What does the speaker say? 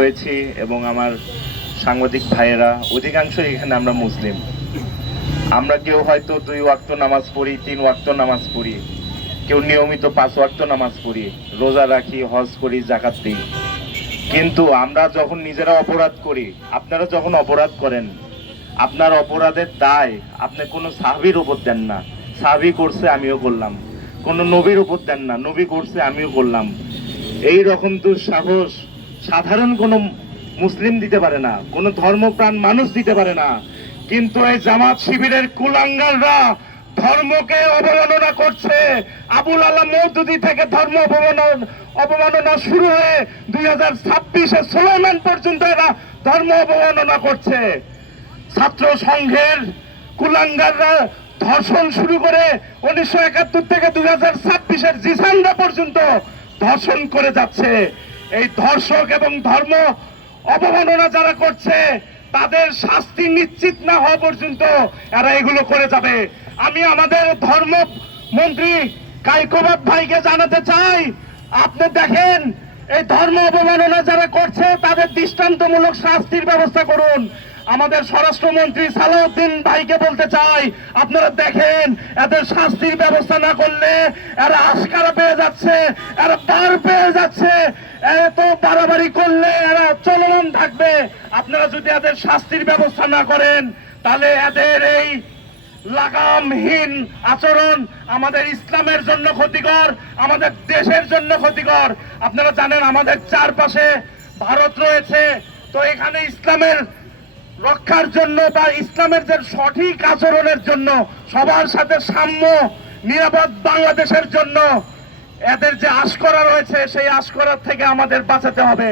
হয়েছি এবং আমার সাংবাদিক ভাইয়েরা অধিকাংশই এখানে আমরা মুসলিম। আমরা কেউ হয়তো 2 ওয়াক্ত নামাজ পড়ি, 3 ওয়াক্ত নামাজ পড়ি, কেউ নিয়মিত 5 ওয়াক্ত নামাজ পড়ি, রোজা রাখি, হজ করি, জাকাত দিই। কিন্তু আমরা যখন নিজেরা অপরাধ করি, আপনারা যখন অপরাধ করেন, আপনার অপরাধের দায় আপনি কোনো সাহাবীর উপর দেন না, সাহাবী করছে আমিও করলাম। কোনো নবীর উপর দেন না, নবী করছে আমিও করলাম। এই রকম দুঃসাহস সাধারণ কোনো মুসলিম দিতে পারে না, কোনো ধর্মপ্রাণ মানুষ দিতে পারে না। কিন্তু এই জামাত শিবিরের কুলাঙ্গাররা ধর্মকে অবমাননা করছে। আবুল আলাম মওদুদি থেকে ধর্ম অবমাননা শুরু হয়ে 2026-এ সুলাইমান পর্যন্ত এরা ধর্ম অবমাননা করছে। ছাত্র সংঘের কুলাঙ্গাররা ধর্ষণ শুরু করে 1971 থেকে 2026-এর জিসানরা পর্যন্ত ধর্ষণ করে যাচ্ছে। এই ধর্ষক এবং ধর্ম অবমাননা যারা করছে তাদের শাস্তি নিশ্চিত না হওয়া পর্যন্ত এরা এগুলো করে যাবে। আমি আমাদের ধর্মমন্ত্রী কায়কোবাদ ভাইকে জানাতে চাই, আপনি দেখেন এই ধর্ম অবমাননা যারা করছে তাদের দৃষ্টান্তমূলক শাস্তির ব্যবস্থা করুন। আমাদের স্বরাষ্ট্রমন্ত্রী সালাউদ্দিন ভাইকে বলতে চাই, আপনারা দেখেন এদের শাস্তির ব্যবস্থা না করলে এরা আশকারা পেয়ে যাচ্ছে, এরা পার পেয়ে যাচ্ছে, এত বাড়াবাড়ি করলে এরা চলমান থাকবে। আপনারা যদি এদের শাস্তির ব্যবস্থা না করেন তাহলে এদের এই লাগামহীন আচরণ আমাদের ইসলামের জন্য ক্ষতিকর, আমাদের দেশের জন্য ক্ষতিকর। আপনারা জানেন আমাদের চারপাশে ভারত রয়েছে, তো এখানে ইসলামের রক্ষার জন্য বা ইসলামের যে সঠিক আচরণের জন্য, সবার সাথে সাম্য নিরাপদ বাংলাদেশের জন্য এদের যে আশকরা রয়েছে সেই আশকরার থেকে আমাদের বাঁচাতে হবে।